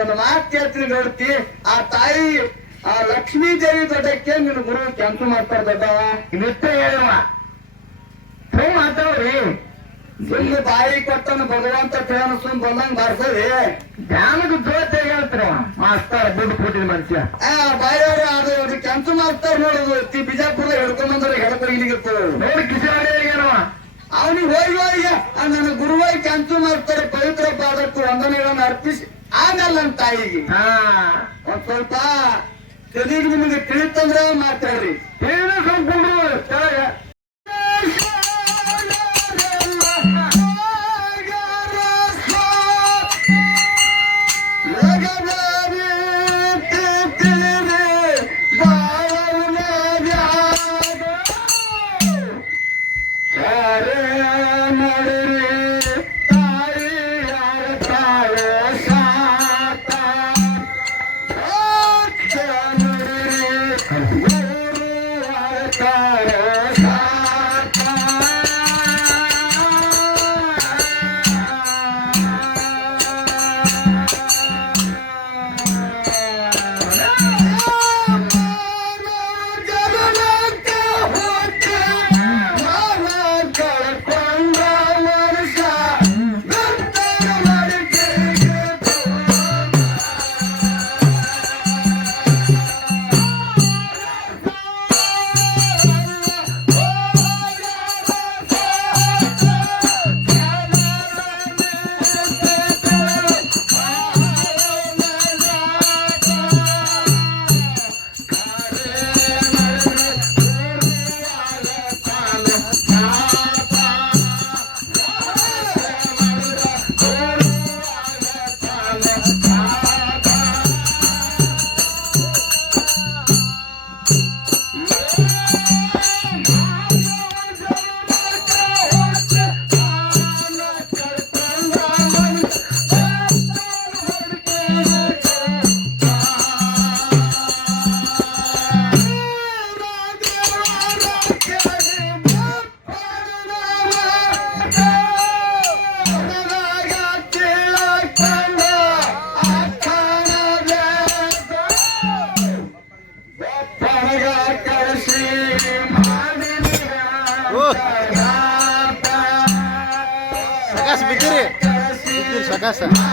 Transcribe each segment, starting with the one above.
ಒಂದು ಮಾತು ಕೇಳ್ತೀನಿ ನೋಡ್ತಿ ಆ ತಾಯಿ ಆ ಲಕ್ಷ್ಮೀ ದೇವಿ ದೊಡ್ಡಕ್ಕೆ ನಿನ್ನ ಗುರು ಕೆಂಪು ಮಾಡ್ತಾರ ದೊಡ್ಡವ ನಿತ್ಯ ಹೇಳುವ. ಥೂ ಮಾತಾವ್ರಿ ಇಲ್ಲಿ ಬಾಯಿ ಕೊಟ್ಟನು ಭಗವಂತ ಪ್ರೇಮ ಸುಮ್ ಬಂದಂಗ್ ಬಾರ್ಸೋದಿ ಧ್ಯಾನದ ಜೋತೆ ಹೇಳ್ತಾರ ಮಾಸ್ತಾರ ದುಡ್ಡು ಕೊಟ್ಟಿನ ಮನುಷ್ಯ. ಆ ಬಾಯಿಯವ್ರು ಅದು ಅದು ಕೆಂಪು ಮಾಡ್ತಾರ ನೋಡುದು. ತಿ ಬಿಜಾಪುರ ಹಿಡ್ಕೊಂಡ್ ಬಂದ್ರೆ ಹೆಡಕ ಇಲ್ಲಿಗಿರ್ತದ ನೋಡಿ ಕಿಶೋರ್ ಏನವ? ಅವನಿಗೆ ಹೋಗಿ ಹೋಗಿ ಆ ನನ್ನ ಗುರುವಾಗಿ ಕೆಂಚು ಮಾಡ್ತಾರೆ ಪವಿತ್ರ ಪಾದಕ್ಕೂ ವಂದನೆಗಳನ್ನು ಅರ್ಪಿಸಿ. ಆಮೇಲೆ ನನ್ನ ತಾಯಿಗೆ. ಹಾ. ಒಂದ್ ಸ್ವಲ್ಪ ನಿಮಗೆ ತಿಳಿತಂದ್ರೆ ಮಾತಾಡ್ರಿ. casa.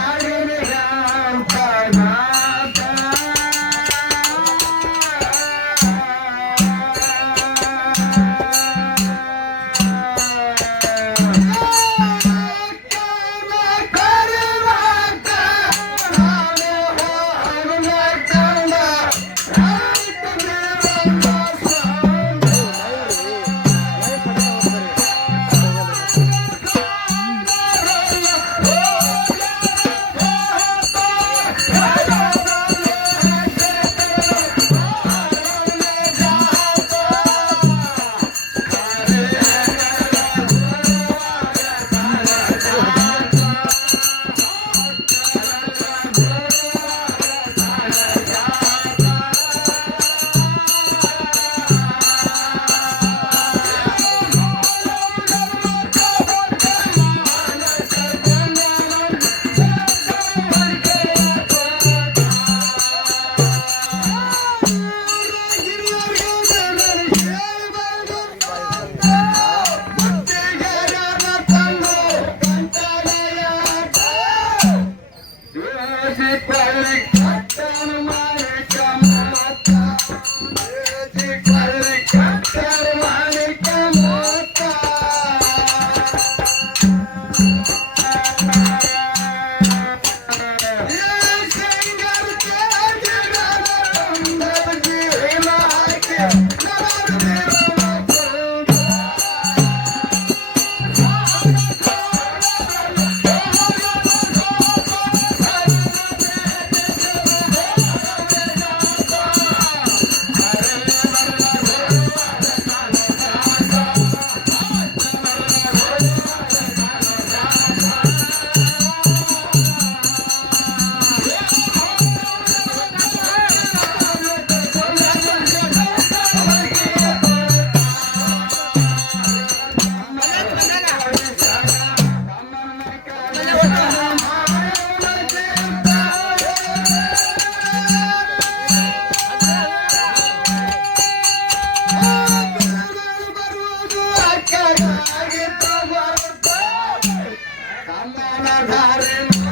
I'm not Amen.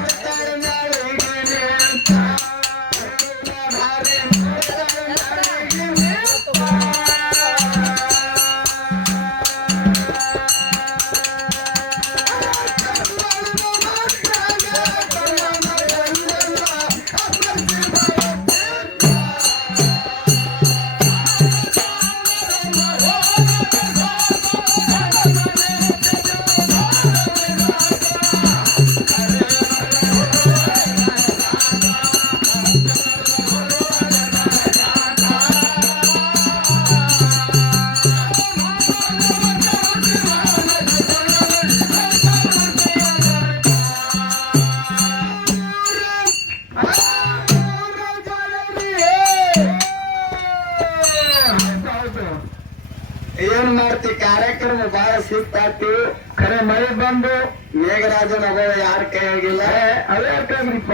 ಶಿಸ್ತಾತಿ ಖರೆ ಮಳೆ ಬಂದು ಮೇಘರಾಜನ ಅಭವ ಯಾರ ಕೈಯಾಗಿಲ್ಲ ಅವೇ ಯಾಕಾಗ್ರಿಪ್ಪ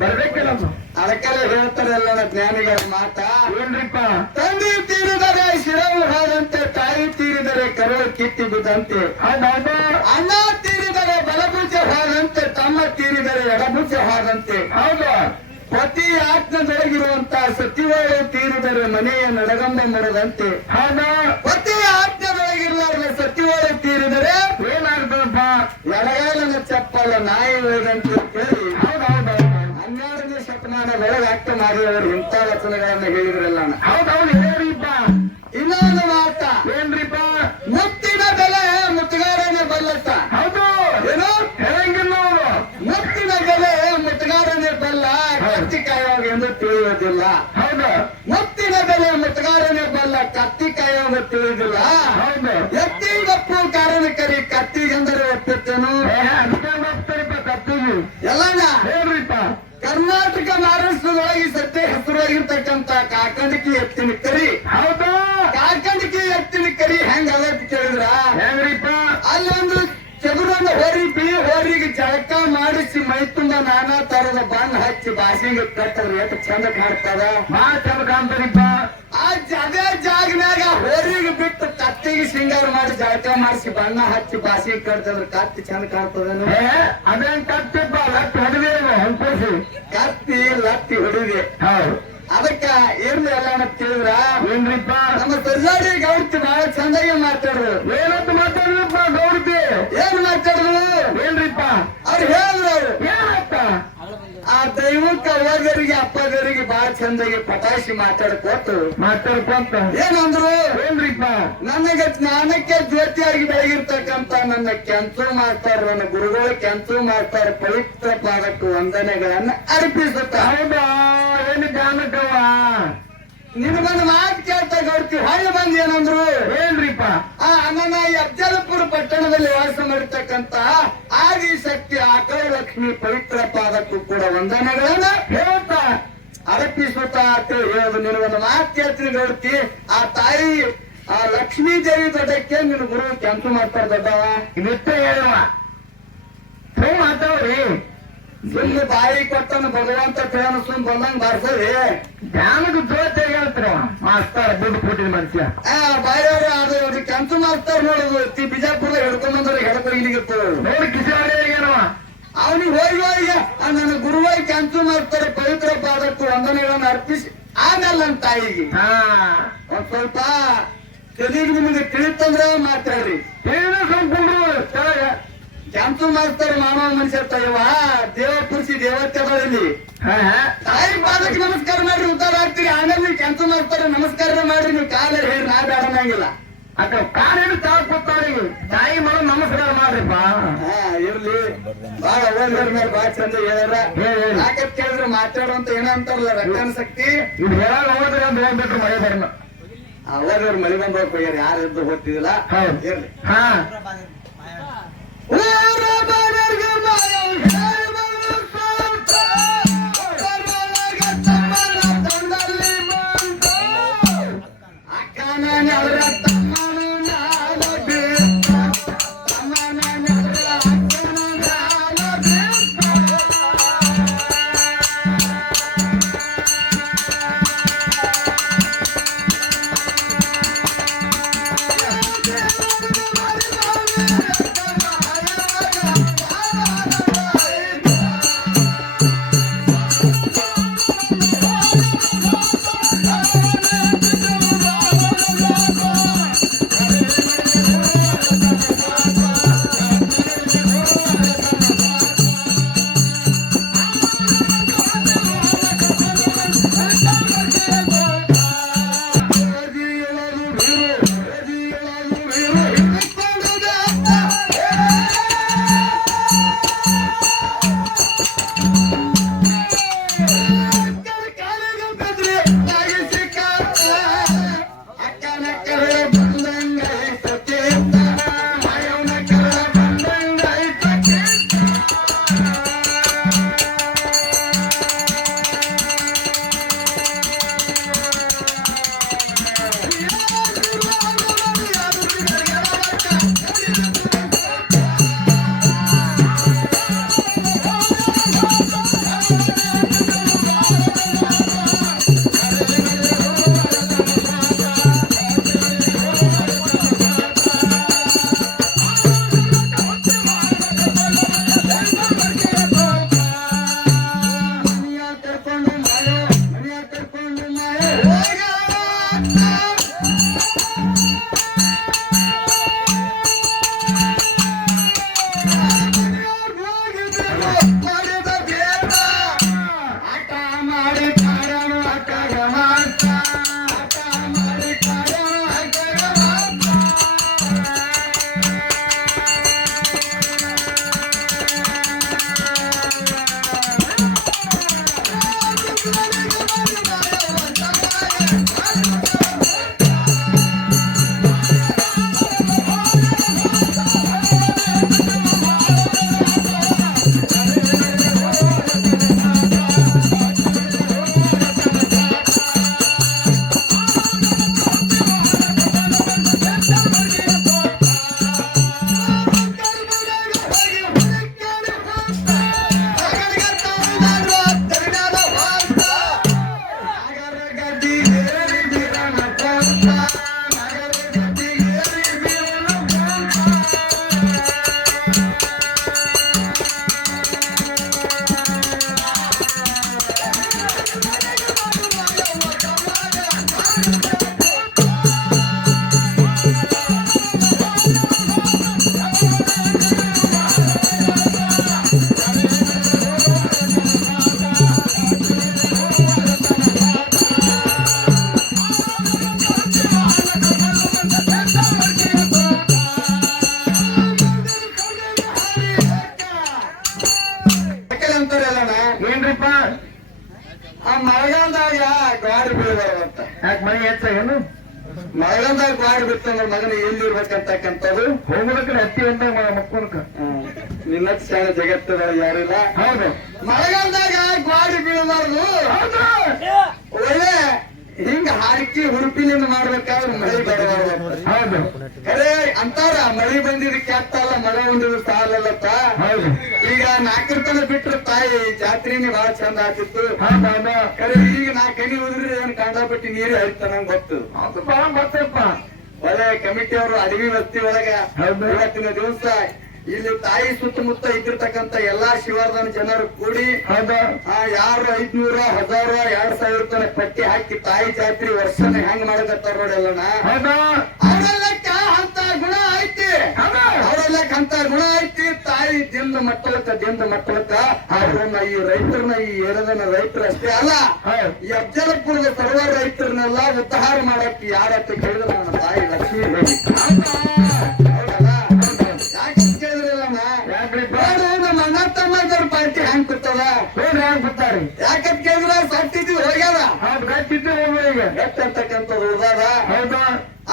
ಬರ್ಬೇಕಲ್ಲಮ್ಮ ಅದಕ್ಕೆಲ್ಲ ಹೇಳ್ತಾರಲ್ಲ ಜ್ಞಾನಿಗಳ ಮಾತ. ಏನ್ರಿಪ್ಪ? ತಂದೆ ತೀರಿದರೆ ಶಿರವು ಹಾದಂತೆ ತಾಯಿ ತೀರಿದರೆ ಕರುಳು ಕಿತ್ತಿ ಬಿದ್ದಂತೆ. ಅಣ್ಣ ತೀರಿದರೆ ಬಲಭುಜ ಹಾದಂತೆ ತಮ್ಮ ತೀರಿದರೆ ಎಡಭುಜ ಹಾದಂತೆ. ಹೌದು. ಪತಿ ಆತ್ಮ ನಡಗಿರುವಂತ ಸತ್ಯವಾಯ ತೀರಿದರೆ ಮನೆಯ ನಡಗಂಬ ಮರದಂತೆ. ಹಾಗ ಪತಿ ಆಜ್ಞದೊಳಗಿರುವಾಗ ಸತಿವಾಳು ತೀರಿದರೆ ಏನಾಗ್ತದಪ್ಪ ನನ್ನ ಚಪ್ಪಲ ನಾಯಿ ಹೋದಂತ ಕೇಳಿ ಹೌದೌದು. ಹನ್ನೆರಡನೇ ಶತಮಾನದೊಳಗೆ ಅಕ್ಕ ಮಾಡಿದವರು ಇಂಥ ವಚನಗಳನ್ನ ಹೇಳಿದ್ರಲ್ಲ. ಹೌದೌದು ಹೇಳಿಪ್ಪ ಇನ್ನೊಂದು ಮಾತ. ಏನ್ರಿಪ್ಪ? ಮುತ್ತಿನ ಬೆಲೆ ಮುತ್ತುಗಾರನ ಬಲ್ಲತ್ತ. ಹೌದು. ಏನು? ಹೇಳಂಗಿಲ್ಲ ಮುತ್ತಿನ ಬೆಲೆ ಮುತ್ತುಗಾರನೇ ಬಲ್ಲ ಕತ್ತಿ ಕಾಯೋಗ ಎಂದು ತಿಳಿಯುವುದಿಲ್ಲ. ಹೌದು. ಮುತ್ತಿನ ಬೆಲೆ ಮುತ್ತುಗಾರನೇ ಬಲ್ಲ ಕತ್ತಿ ಕಾಯೋಗ ತಿಳಿಯುವುದಿಲ್ಲ. ಹೌದು. ಎತ್ತಿಗಪ್ಪು ಕಾರಣ ಕರಿ ಅದಕ್ಕೆ ಹೋಗ್ತಾರಪ್ಪ ಕತ್ತಿಗೆ. ಎಲ್ಲಣ್ಣ ಹೇಳ್ರಿಪ್ಪ. ಕರ್ನಾಟಕ ಮಹಾರಾಷ್ಟ್ರದೊಳಗೆ ಸದ್ಯ ಹೆಸರಾಗಿರ್ತಕ್ಕಂತ ಕಾಕಂಡಿಕೆ ಎತ್ತಿನ ಕರಿ. ಹೌದು? ಕಾಕಂಡಿಕೆ ಎತ್ತಿನ ಕರಿ ಹೆಂಗ ಕೇಳಿದ್ರ? ಹೆಂಗ್ರಿಪ್ಪ ಜಳಕ ಮಾಡಿಸಿ ಮೈ ತುಂಬ ನಾನಾ ತರದ ಬಣ್ಣ ಹಚ್ಚಿ ಬಾಸಿಂಗ್ ಕಟ್ಟದ್ರೆ ಎಷ್ಟು ಚಂದ ಕಾಣ್ತದ. ಮಾ ಚಂದ ಕಾಣ್ತಾರಿಪ್ಪ ಆ ಜಗ ಜಾಗನಾಗ ಹೋರಿಗೆ ಬಿಟ್ಟು ಕತ್ತಿಗೆ ಸಿಂಗಾರ ಮಾಡಿ ಜಳಕ ಮಾಡಿಸಿ ಬಣ್ಣ ಹಚ್ಚಿ ಬಾಸಿಗೆ ಕಟ್ತದ್ರ ಕತ್ತಿ ಚಂದ ಕಾಣ್ತದನು? ಅದೇನ್ ಕತ್ತಿಪ್ಪ ಲಟ್ಟು ಹೊಡೆದೇನು ಅಂಕೋಸಿ ಕತ್ತಿ ಲತ್ತಿ ಹೊಡಿದೆ ಹೌದು. ಅದಕ್ಕ ಇರ್ಲಿ ಎಲ್ಲ ಅಂತ ತಿಳಿದ್ರ? ಏನ್ರಿಪ್ಪ? ನಮ್ಮ ಸರ್ಜಾಡಿ ಗೌಡ್ತಿ ಬಹಳ ಚಂದಾಗಿ ಮಾತಾಡ್ರು. ಏನಂತ ಮಾತಾಡಿದ್ರಪ್ಪ ಗೌಡ್ತಿ? ಏನ್ ಮಾತಾಡಿದ್ರು ಏನ್ರಿಪ್ಪ? ಅವ್ರು ಹೇಳಿದ್ರು ಏನತ್ತ ಆ ದೈವಕ್ಕೆ ಅವರಿಗೆ ಅಪ್ಪಗರಿಗೆ ಬಹಳ ಚಂದಾಗಿ ಪಟಾಶಿ ಮಾತಾಡ್ಕೊತು. ಮಾತಾಡ್ಕೊಂತ? ಏನಂದ್ರು? ಏನ್ರಿಪ್ಪ? ನನಗೆ ಜ್ಞಾನಕ್ಕೆ ಜ್ಯೋತಿಯಾಗಿ ಬೆಳಗಿರ್ತಕ್ಕಂತ ನನ್ನ ಕೆಂತು ಮಾಡ್ತಾರ ನನ್ನ ಗುರುಗಳು ಕೆಂತು ಮಾಡ್ತಾರ ಪವಿತ್ರ ಪಾದಕ್ಕೆ ವಂದನೆಗಳನ್ನ ಅರ್ಪಿಸುತ್ತ ಹೌದಾ? ಏನು ಜಾನಕವ್ವ ನಿನಗೊಂದು ಮಾತು ಕೇಳ್ತಾ ಗೌಡ್ತಿ ಹಳ್ಳಿ ಬಂದ್ ಏನಂದ್ರು? ಏನ್ರಿಪ್ಪ ಆ ಅಣ್ಣ ಈ ಅಜ್ಜಲಪುರ ಪಟ್ಟಣದಲ್ಲಿ ವಾಸ ಮಾಡಿರ್ತಕ್ಕಂತ ಆದಿಶಕ್ತಿ ಆಕಳ ಲಕ್ಷ್ಮಿ ಪವಿತ್ರ ಪಾದಕ್ಕೂ ಕೂಡ ವಂದನೆಗಳನ್ನ ಹೇಳ್ತಾ. ಅರ್ಪಿಸುತ್ತಾ ಅಂತ ಹೇಳೋದು ನಿನಗೊಂದು ಮಾತು ಕೇಳ್ತೀನಿ ಗೌಡ್ತಿ ಆ ತಾಯಿ ಆ ಲಕ್ಷ್ಮೀ ದೇವಿ ದೊಡ್ಡಕ್ಕೆ ನಿನ್ ಗುರು ಕೆಂಪು ಮಾಡ್ತಾರ ದೊಡ್ಡವ. ನಿತ್ಯ ಹೇಳುವ. ಸುಮ್ ಮಾತಾಡ್ರಿ. ಸುಮ್ಮನೆ ಬಾಯಿ ಕೊಟ್ಟನು ಭಗವಂತ ಪ್ರೇಮ ಸುಮ್ ಬಂದಂಗ್ ಬಾರ್ಸರಿ ಧ್ಯಾನದ ಜೋತೆ ಹೇಳ್ತಾರ ಮಾಸ್ತಾರ ದುಡ್ಡು ಕೊಟ್ಟಿದ್ ಮನುಷ್ಯ. ಆ ಬಾಯಿಯವ್ರು ಅದು ಅದು ಕೆಂಚ ಮಾಡ್ತಾರ ನೋಡುದು. ತಿ ಬಿಜಾಪುರ ಹಿಡ್ಕೊಂಡ್ ಬಂದ್ರೆ ಹೆಡಕ ಇಲ್ಲಿಗೆ ನೋಡಿ ಏನವ? ಅವನಿಗೆ ಹೋಗಿ ಹೋಗಿ ನನ್ನ ಗುರುವಾಗಿ ಕೆಂಪು ಮಾಡ್ತಾರೆ ಪವಿತ್ರ ಪಾದಕ್ಕೂ ವಂದನೆಗಳನ್ನು ಅರ್ಪಿಸಿ ಆಮೇಲೆ ನನ್ನ ತಾಯಿಗೆ ಒಂದ್ ಸ್ವಲ್ಪ ತೆಲಿಗೆ ನಿಮಗೆ ತಿಳಿತಂದ್ರೆ ಮಾತಾಡ್ರಿ. ಏನು ಸಂಪೂರ್ಣ ಕೆಂಪು ಮಾಡ್ತಾರೆ ಮಾನವ ಮನುಷ್ಯ ತಯವ ದೇವ ಪುರುಷಿ ದೇವತೆಗಳಲ್ಲಿ ತಾಯಿ ಪಾದಕ್ಕೆ ನಮಸ್ಕಾರ ಮಾಡ್ರಿ ಉದ್ದಾರ ಆಗ್ತೀರಿ. ಆಮೇಲೆ ನೀವು ಕೆಂಪು ಮಾಡ್ತಾರೆ ನಮಸ್ಕಾರ ಮಾಡ್ರಿ ನೀವು ಕಾಲ ಹೇಳಿ ನಾ ಬೇಡ ಅನ್ನಂಗಿಲ್ಲ. ಅಕ್ಕ ಕಾಲೇನು ತಾವು ಕೊಡ್ತಾರೆ ತಾಯಿ ಮಗ ನಮಸ್ಕಾರ ಮಾಡ್ರಿಪ್ಪ. ಹಾ ಇರ್ಲಿ. ಬಾಳ ಓದಿದ್ರ ಮೇಲೆ ಬಾಳ ಚಂದ ಹೇಳ್ಯಾರ. ಯಾಕಂತ ಕೇಳಿದ್ರೆ ಮಾತಾಡುವಂತ ಏನಂತಾರಲ್ಲ ರಕ್ತನ ಶಕ್ತಿ. ಇದು ಹೇಳಾಗ ಹೋದ್ರೆ ಅಂತ ಹೋಗ್ಬಿಟ್ರು ಮಳೆ ಬರ್ನ ಅವಾಗ ಮಳಿ ಬಂದ ಹೋಗ್ಯಾರ ಯಾರು ಎದ್ದು ಗೊತ್ತಿದಿಲ್ಲ ಇರ್ಲಿ. ಹಾ. ಊರ ಆ ಮಳೆಗಾಲದಾಗ ಗಾಡಿ ಬೀಳ್ಬಾರ್ದಂತ ಯಾಕೆ ಮನೆ ಹೆಚ್ಚಾಗೇನು ಮಳೆಗಾಲದಾಗ ಗಾಡಿ ಬಿತ್ತಂದ್ರೆ ಮಗನ ಎಲ್ಲಿರ್ಬೇಕಂತಕ್ಕಂಥದ್ದು. ಹೋಗ್ಬೇಕ್ರೆ ಹತ್ತಿ ಅಂತ ಮಕ್ಕಳಕ್ಕ ನಿನ್ನ ಶಾಲೆ ಜಗತ್ತದಾಗ ಯಾರಿಲ್ಲ ಹೌದು. ಮಳೆಗಾಲದಾಗ ಗಾಡಿ ಬೀಳಬಾರ್ದು? ಒಳ್ಳೆ ಹಿಂಗ ಹಾರಿಕೆ ಹುರುಪಿನಿಂದ ಮಾಡ್ಬೇಕಾದ್ರೆ ಮಳೆ ಬರಬಾರ್ದು ಹೌದು ಅರೆ ಅಂತಾರ ಮಳೆ ಬಂದಿದ್ ಕೆಟ್ಟ ಅಲ್ಲ ಮಳೆ ಒಂದಿದ್ರು ಸಾಲಲ್ಲಪ್ಪ. ಈಗ ನಾಲ್ಕರ ತನ ಬಿಟ್ರ ತಾಯಿ ಜಾತ್ರೆನೇ ಬಹಳ ಚಂದ ಆಗ್ತಿತ್ತು. ಕರೆ ಈಗ ನಾ ಕನಿ ಉದ್ರಿ ಏನ್ ಬಿಟ್ಟು ನೀರು ಹರಿತ ನಂಗೆ ಗೊತ್ತು. ಅದು ಬಹಳ ಗೊತ್ತಪ್ಪ. ಒಳ್ಳೆ ಕಮಿಟಿ ಅವರು ಅಡವಿ ವಸ್ತಿ ಒಳಗ. ಇವತ್ತಿನ ದಿವಸ ಇಲ್ಲಿ ತಾಯಿ ಸುತ್ತಮುತ್ತ ಇದ್ದಿರ್ತಕ್ಕಂತ ಎಲ್ಲಾ ಶಿವಾರ್ಧನ ಜನರು ಕೂಡಿ ಆ ಯಾರು ಐದ್ನೂರ ಹಜಾರ ಎರಡ್ ಸಾವಿರ ರೂಪಾಯಿ ಪಟ್ಟಿ ಹಾಕಿ ತಾಯಿ ಜಾತ್ರೆ ವರ್ಷನ ಹೆಂಗ್ ಮಾಡಕತ್ತಾರ ನೋಡಲ್ಲಣ್ಣ ಅವ್ರೆಲ್ಲಕ್ಕ ಅಂತ ಗುಣ ಐತಿ. ಹೌದು? ಅವ್ರೆಲ್ಲಕ್ಕ ಅಂತ ಗುಣ ಐತಿ. ತಾಯಿ ದಿಂದ ಮಕ್ಕಳಕ್ಕ ದಿಂದ ಮಕ್ಕಳಕ್ಕ ಅವ್ರನ್ನ ಈ ರೈತರನ್ನ ಈ ಏರದನ ರೈತರು ಅಷ್ಟೇ ಅಲ್ಲ. ಈ ಅಫ್ಜಲಪುರದ ಸರ್ವ ರೈತರನ್ನೆಲ್ಲ ಉದ್ಧಾರ ಮಾಡಕ್ಕೆ ಯಾರತ್ತ ಕೇಳಿದ್ರೆ ನನ್ನ ತಾಯಿ ಲಕ್ಷ್ಮೀ ನೋಡ್ರಿ ಹೆಂಗ್ ಬರ್ತಾರೆ ಯಾಕಂತ ಕೇಳಿದ್ರ ಸಟ್ಟಿದ್ದು ಹೋಗ್ಯಾದ. ಹೌದು ಗಟ್ಟಿದ್ದು ಹೋಗ್ಬೇಕು ಈಗ. ಎಷ್ಟಂತಕ್ಕಂಥದ್ದು ಉಳ್ದಾದ ಹೌದು.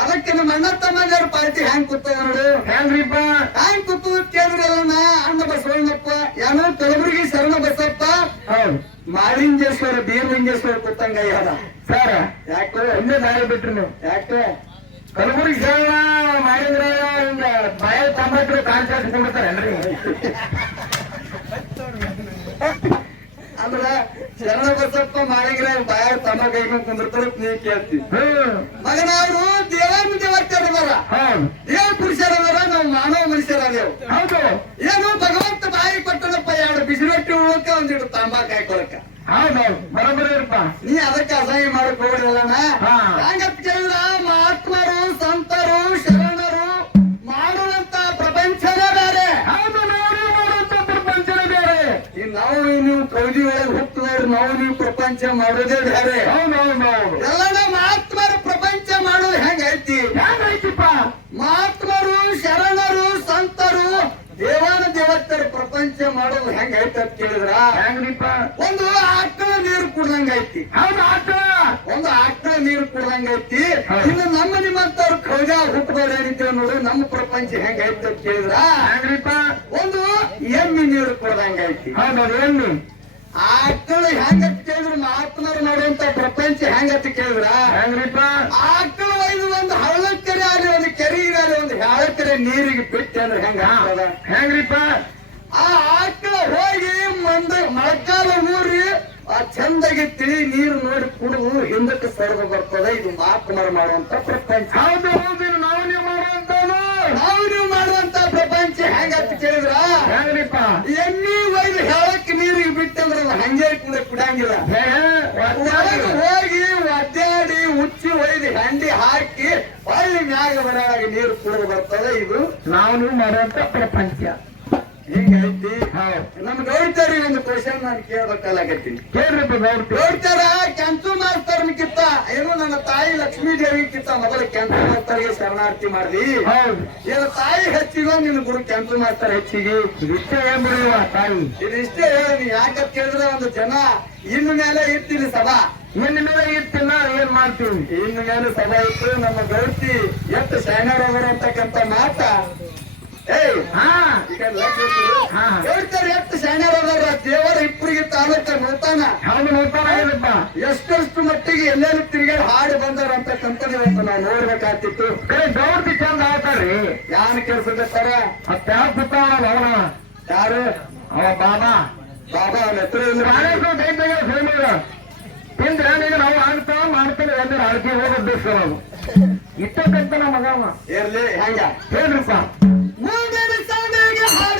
ಅದಕ್ಕೆ ನಮ್ಮ ಅಣ್ಣ ತಮ್ಮಂದ್ರ ಪಾರ್ಟಿ ಹೆಂಗ್ ಕೂತದ ನೋಡು. ಹೆಂಗ್ರಿಪ್ಪ ಹೆಂಗ್ ಕೂತು ಕೇಳಿದ್ರಲ್ಲಣ್ಣ ಅಣ್ಣ ಬಸವಣ್ಣಪ್ಪ ಏನೋ ಕಲಬುರಗಿ ಶರಣ ಬಸಪ್ಪ ಹೌದು. ಮಾಲಿಂಗೇಶ್ವರ ಬೀರಲಿಂಗೇಶ್ವರ ಕೂತಂಗ ಯಾರ ಸರ್ ಯಾಕೋ? ಒಂದೇ ದಾರಿ ಬಿಟ್ರಿ ನೀವು. ಯಾಕೆ? ಕಲಬುರಗಿ ಶರಣ ಮಾಡಿದ್ರೆ ಹಿಂಗ ಬಾಯ ತಂಬತ್ರು ಕಾಲ್ ಕೊಡ್ತಾರೆ ಅಂದ್ರ ಶರಣ ಬಸಪ್ಪ ಮಾಳಿಗ್ರ ಬಾಯಾಗ ತಮ್ಮ ಕೈಗೊಂಡ್ ಕುಂದಿರ್ತಾರ ನೀ ಕೇಳ್ತಿ ಹ್ಮ್ ಮಗನ ಅವರು ದೇವಾನು ದೇವತೆಯರ ಅದಾರ ಹೌದು ದೇವ ಪುರುಷರ ಅದಾರ ನಾವು ಮಾನವ ಮನುಷ್ಯರದೇವ್ ಹೌದು ಏನು ಭಗವಂತ ಬಾಯಿ ಕೊಟ್ಟದಪ್ಪ ಎರಡು ಬಿಸಿರೊಟ್ಟಿ ಉಳಕ ಒಂದಿಟ್ಟು ತಾಂಬಾ ಕಾಯ್ಕೊಳಕ ಹೌದೌದು ಬರೋಬ್ಬರಿ ಇರಪ್ಪ ನೀ ಅದಕ್ಕೆ ಅಸಹ್ಯ ಮಾಡಕ್ ಹೋಗ್ಬಿಡಲ್ಲಣ್ಣ ಹಾ. ಹಂಗಂತ ಕೇಳಿದ್ರ ಮಹಾತ್ಮರು ಕೌದಿ ಒಳಗೆ ಹುಟ್ಟಿದವ್ರು ನಾವು ನೀವು ಪ್ರಪಂಚ ಮಾಡೋದೇ ಬೇರೆ. ಹೌದು ಮಹಾತ್ಮರು ಪ್ರಪಂಚ ಮಾಡೋದು ಹೆಂಗೈತಿ ಹೆಂಗೈತಿಪ್ಪ ಮಹಾತ್ಮರು ಶರಣರು ಸಂತರು ದೇವಾನ ದೇವತರ ಪ್ರಪಂಚ ಮಾಡೋದು ಐತ ಅಂತ ಕೇಳಿದ್ರ? ಹೆಂಗ್ರಿಪ್ಪ? ಒಂದು ಆಕಳ ನೀರು ಕುಡ್ದಂಗೈತಿ ಹೌದು ಆತ ಒಂದು ಆಕಳ ನೀರು ಕುಡ್ದಂಗ ಐತಿ. ಇನ್ನು ನಮ್ಮ ನಿಮ್ಮಂತವ್ರು ಕೌಜ ಹುಟ್ಟದವ್ರು ಏನಿದ್ದೇವೆ ನೋಡಿ ನಮ್ಮ ಪ್ರಪಂಚ ಹೆಂಗೈತಿ ಅಂತ ಕೇಳಿದ್ರ? ಹೆಂಗ್ರಿಪ್ಪ? ಒಂದು ಎಮ್ಮಿ ನೀರು ಕುಡ್ದಂಗೈತಿ ಹೌದು ಎಣ್ಣಿ ಆಕಳ ಹೆಂಗ ಕೇಳಿದ್ರು ಮಹಾತ್ಮರು ಮಾಡುವಂತ ಪ್ರಪಂಚ ಹೆಂಗತ್ತ ಕೇಳಿದ್ರ? ಹೆಂಗ್ರಿಪ್ಪ? ಆಕಳು ಒಯ್ದು ಒಂದು ಹಳ್ಳಕೆರೆ ಅಲ್ಲಿ ಒಂದು ಕೆರೆ ಅಲ್ಲಿ ಒಂದು ಹಳ್ಳಕೆರೆ ನೀರಿಗೆ ಬಿಟ್ಟೆ ಅಂದ್ರೆ ಹೆಂಗ? ಹೆಂಗ್ರಿಪ್ಪ? ಆ ಆಕಳ ಹೋಗಿ ಮಂದ ಮಳೆಗಾಲ ಊರಿ ಆ ಚಂದಗೆ ತಿಳಿ ನೀರು ನೋಡಿ ಕುಡಿದು ಹಿಂದಕ್ಕೆ ಸರಿದು ಬರ್ತದೆ ಇದು ಮಹಾತ್ಮರು ಮಾಡುವಂತ ಪ್ರಪಂಚ. ಹೌದು ಹೌದು ನಾವು ನೀವು ಮಾಡುವಂತದ್ದು. ನಾವು ನೀವು ಮಾಡುವಂತ ಪ್ರಪಂಚ ಹೆಂಗತ್ತ ಕೇಳಿದ್ರ? ಹೆಂಗ್ರಿಪ್ಪ? ಎಮ್ಮಿ ಒಯ್ದು ಹೇಳಕ್ ನೀರಿಗೆ ಬಿಟ್ಟಂದ್ರ ಹಂಗೆ ಕೂಡ ಕುಡಂಗಿಲ್ಲ. ಹೋಗಿ ಒದ್ದಾಡಿ ಉಚ್ಚಿ ಒಯ್ದು ಹಂಡಿ ಹಾಕಿ ಒಳ್ಳೆ ಮ್ಯಾಗ ಬರೋವಾಗ ನೀರು ಕುಡಿದು ಬರ್ತದೆ ಇದು. ನಾನು ನೀವು ಮಾಡುವಂತ ಪ್ರಪಂಚ. ಹಿಂಗೈತಿ ಹೌದು. ನಮ್ ಗೌಡ್ತಾರಿ ಒಂದು ಕ್ವಶನ್ ನಾನು ಕೇಳ್ಬೇಕಾಗತ್ತೀನಿ ಕೇಳ್ರಿ ನೋಡ್ತಾರ? ಕ್ಯಾನ್ಸಲ್ ಕೆಂಚು ಮಾಸ್ತರ್ನಿಕ್ಕಿಂತ ಏನು ನನ್ನ ತಾಯಿ ಲಕ್ಷ್ಮೀ ಕಿತ್ತ ಮೊದಲು ಕ್ಯಾನ್ಸಲ್ ಮಾಸ್ತರ್ಗೆ ಶರಣಾರ್ಥಿ ಮಾಡ್ದಿ ಏನು ತಾಯಿ ಹೆಚ್ಚಿಗೋ ನಿನ್ನ ಗುರು ಕ್ಯಾನ್ಸಲ್ ಮಾಡ್ತಾರೆ ಹೆಚ್ಚಿಗೆ? ಇಷ್ಟೇ ಏನ್ ಬಿಡುವ ತಾಯಿ ಇದಿಷ್ಟೇ ಹೇಳಿ ಯಾಕಂತ ಕೇಳಿದ್ರೆ ಒಂದು ಜನ ಇನ್ನು ಮೇಲೆ ಇರ್ತೀನಿ ಸಭಾ. ನಿನ್ನ ಮೇಲೆ ಇರ್ತಿಲ್ಲ ಏನ್ ಮಾಡ್ತೀವಿ ಇನ್ನು ಮೇಲೆ ಸಭಾ ಇತ್ತು ನಮ್ಮ ಗೌರ್ತಿ ಎಷ್ಟು ಶೈನರ್ ಅವರು ಅಂತಕ್ಕಂತ ಮಾತ ಹೇಳ್ತಾರೆ ಎಷ್ಟು ಅದಾರ ದೇವರ ಇಬ್ಬರಿಗೆ ತಾಲೂಕ ನೋತಾನ. ಹೌದು ನೋಡ್ತಾರ ಏನಪ್ಪ? ಎಷ್ಟೆಷ್ಟು ಮಟ್ಟಿಗೆ ಎಲ್ಲೆಲ್ಲಿ ತಿರುಗಾಡಿ ಹಾಡು ಬಂದಾರ ಅಂತಕ್ಕಂಥದ್ದು ಇವತ್ತು ನಾವು ನೋಡ್ಬೇಕಾಗ್ತಿತ್ತು. ಗೌಡ್ತಿ ಚಂದ ಆತಾರ್ರಿ ಯಾನ್ ಯಾವ ಪುತ್ತವನ ಅವನ ಯಾರು? ಅವ ಬಾಬಾ. ಬಾಬಾ ಅವನ ಹೆಸರು ತಿಂದ್ರೆ ನೀನು ನಾವು ಆಡ್ತಾ ಮಾಡ್ತೇವೆ ಒಂದೇ ಆಳ್ಕೆ ಹೋಗೋ ಉದ್ದೇಶ ನಾವು ಇಷ್ಟಕ್ಕಂತ ನಮ್ಮ ಮಗ ಅವ. ಇರ್ಲಿ ಹೆಂಗ? ಹೇಳ್ರಿಪ್ಪ. Monday to Sunday, get high.